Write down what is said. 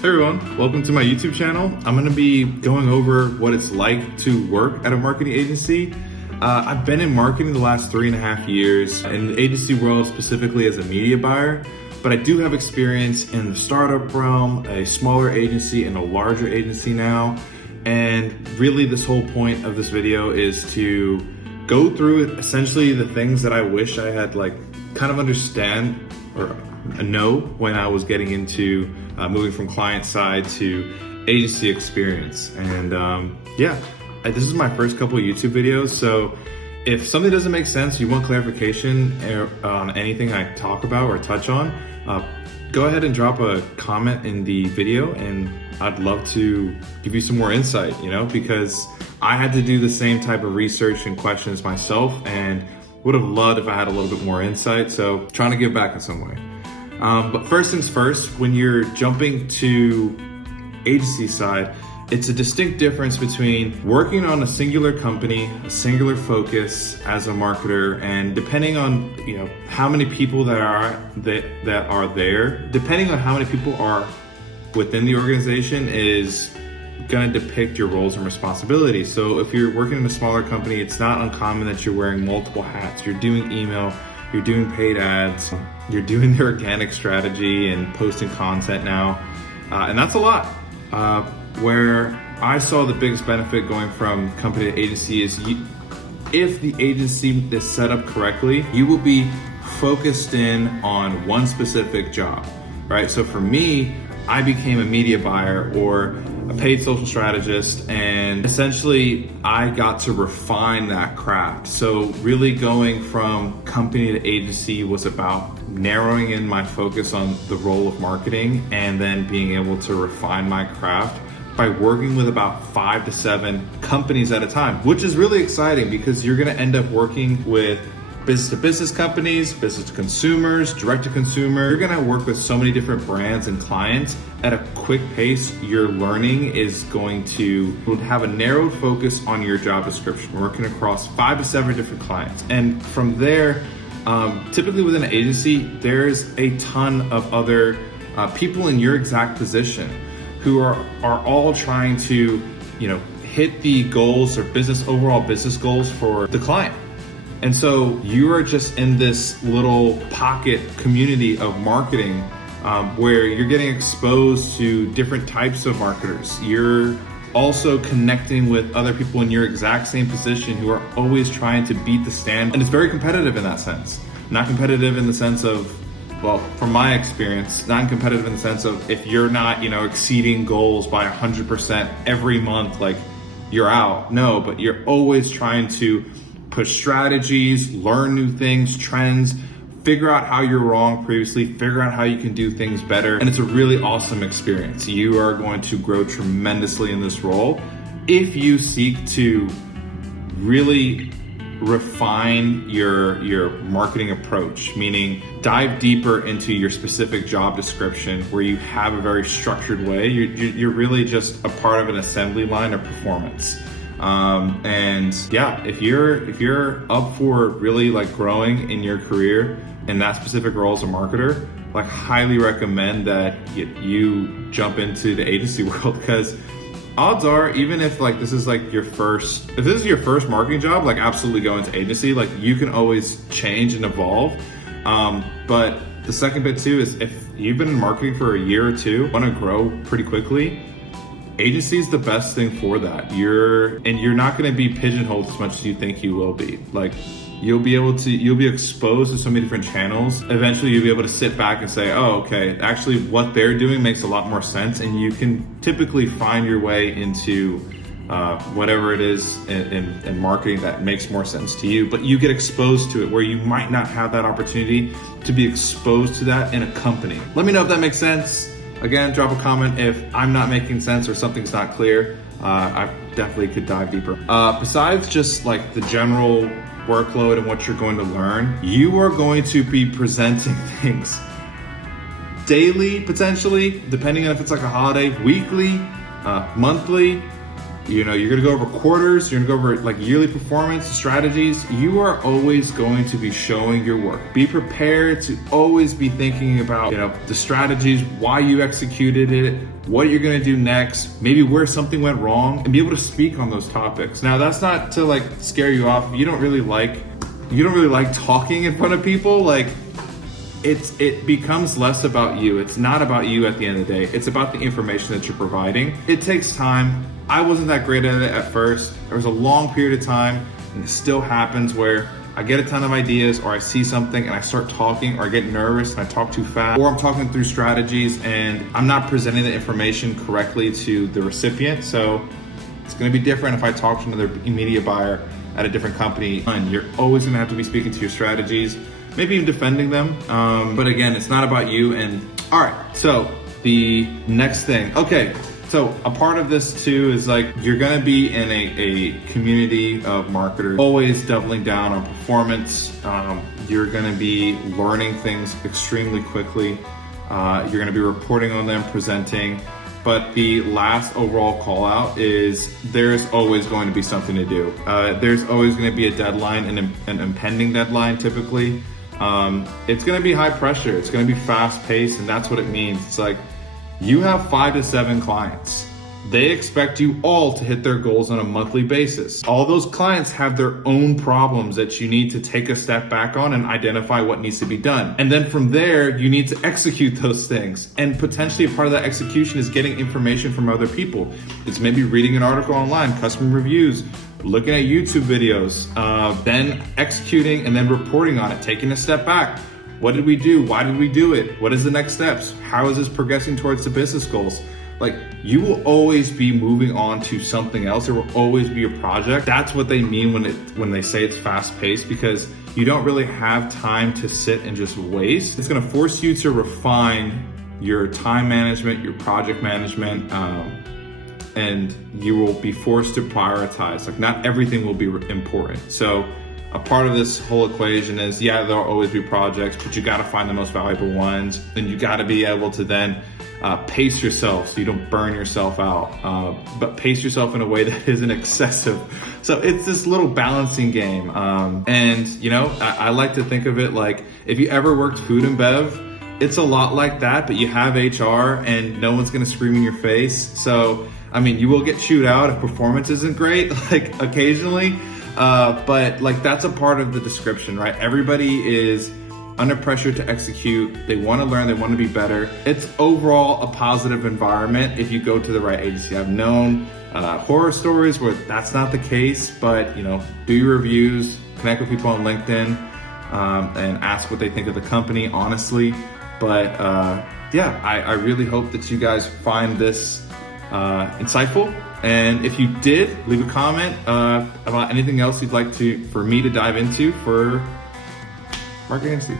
Hey everyone, welcome to my YouTube channel. I'm going to be going over what it's like to work at a marketing agency. I've been in marketing the last 3.5 years, in the agency world specifically as a media buyer, but I do have experience in the startup realm, a smaller agency and a larger agency now. And really this whole point of this video is to go through essentially the things that I wish I had kind of understand or know when I was getting into moving from client side to agency experience. And this is my first couple of YouTube videos. So if something doesn't make sense, you want clarification on anything I talk about or touch on, go ahead and drop a comment in the video and I'd love to give you some more insight, because I had to do the same type of research and questions myself and would have loved if I had a little bit more insight. So trying to give back in some way. But first things first, when you're jumping to agency side, it's a distinct difference between working on a singular company, a singular focus as a marketer, and depending on how many people that are there, depending on how many people are within the organization is going to depict your roles and responsibilities. So if you're working in a smaller company, it's not uncommon that you're wearing multiple hats. You're doing email, you're doing paid ads, you're doing the organic strategy and posting content now. And that's a lot. Where I saw the biggest benefit going from company to agency is if the agency is set up correctly, you will be focused in on one specific job, right? So for me, I became a media buyer or a paid social strategist, and essentially I got to refine that craft. So really going from company to agency was about narrowing in my focus on the role of marketing and then being able to refine my craft by working with about 5 to 7 companies at a time, which is really exciting because you're gonna end up working with business to business companies, business to consumers, direct to consumer. You're gonna work with so many different brands and clients at a quick pace. Your learning is going to have a narrowed focus on your job description, working across 5 to 7 different clients. And from there, typically within an agency, there's a ton of other people in your exact position who are all trying to, hit the goals or overall business goals for the client. And so you are just in this little pocket community of marketing where you're getting exposed to different types of marketers. You're also connecting with other people in your exact same position who are always trying to beat the standard. And it's very competitive in that sense. Not competitive in the sense of, well, from my experience, not competitive in the sense of if you're not, exceeding goals by 100% every month, you're out. No, but you're always trying to push strategies, learn new things, trends, figure out how you're wrong previously, figure out how you can do things better. And it's a really awesome experience. You are going to grow tremendously in this role if you seek to really refine your marketing approach, meaning dive deeper into your specific job description where you have a very structured way. You're really just a part of an assembly line of performance. If you're up for really growing in your career in that specific role as a marketer, highly recommend that you jump into the agency world, because odds are, even if this is your first marketing job, absolutely go into agency. You can always change and evolve. But the second bit too is if you've been in marketing for a year or two, want to grow pretty quickly, agency is the best thing for that. You're not going to be pigeonholed as much as you think you will be. You'll be exposed to so many different channels. Eventually you'll be able to sit back and say, oh, okay, actually what they're doing makes a lot more sense. And you can typically find your way into whatever it is in marketing that makes more sense to you, but you get exposed to it where you might not have that opportunity to be exposed to that in a company. Let me know if that makes sense. Again, drop a comment if I'm not making sense or something's not clear. I definitely could dive deeper. Besides just the general workload and what you're going to learn, you are going to be presenting things daily, potentially, depending on if it's a holiday, weekly, monthly, you know, you're gonna go over quarters, you're gonna go over like yearly performance strategies. You are always going to be showing your work. Be prepared to always be thinking about, you know, the strategies, why you executed it, what you're gonna do next, maybe where something went wrong, and be able to speak on those topics. Now, that's not to like scare you off. If you don't really like talking in front of people, like it becomes less about you. It's not about you at the end of the day. It's about the information that you're providing. It takes time. I wasn't that great at it at first. There was a long period of time, and it still happens where I get a ton of ideas, or I see something and I start talking, or I get nervous and I talk too fast, or I'm talking through strategies and I'm not presenting the information correctly to the recipient. So it's gonna be different if I talk to another media buyer at a different company. And you're always gonna have to be speaking to your strategies, maybe even defending them. But again, it's not about you. And all right, so the next thing, okay. So a part of this too is like, you're gonna be in a community of marketers, always doubling down on performance. You're gonna be learning things extremely quickly. You're gonna be reporting on them, presenting. But the last overall call out is there's always going to be something to do. There's always gonna be a deadline, an impending deadline typically. It's gonna be high pressure, it's gonna be fast paced, and that's what it means. It's like, you have 5 to 7 clients. They expect you all to hit their goals on a monthly basis. All those clients have their own problems that you need to take a step back on and identify what needs to be done. And then from there, you need to execute those things. And potentially a part of that execution is getting information from other people. It's maybe reading an article online, customer reviews, looking at YouTube videos, then executing and then reporting on it, taking a step back. What did we do? Why did we do it? What is the next steps? How is this progressing towards the business goals? Like, you will always be moving on to something else. There will always be a project. That's what they mean when they say it's fast paced, because you don't really have time to sit and just waste. It's gonna force you to refine your time management, your project management, and you will be forced to prioritize. Like, not everything will be important. So a part of this whole equation is, yeah, there'll always be projects, but you gotta find the most valuable ones. Then you gotta be able to then pace yourself so you don't burn yourself out, but pace yourself in a way that isn't excessive. So it's this little balancing game. And you know, I like to think of it like, if you ever worked food and bev, it's a lot like that, but you have HR and no one's gonna scream in your face. So, I mean, you will get chewed out if performance isn't great, like occasionally. But like, that's a part of the description, right? Everybody is under pressure to execute. They want to learn, they want to be better. It's overall a positive environment if you go to the right agency. I've known horror stories where that's not the case, but you know, do your reviews, connect with people on LinkedIn, and ask what they think of the company, honestly. But yeah, I really hope that you guys find this insightful. And if you did, leave a comment about anything else you'd like for me to dive into for marketing agency.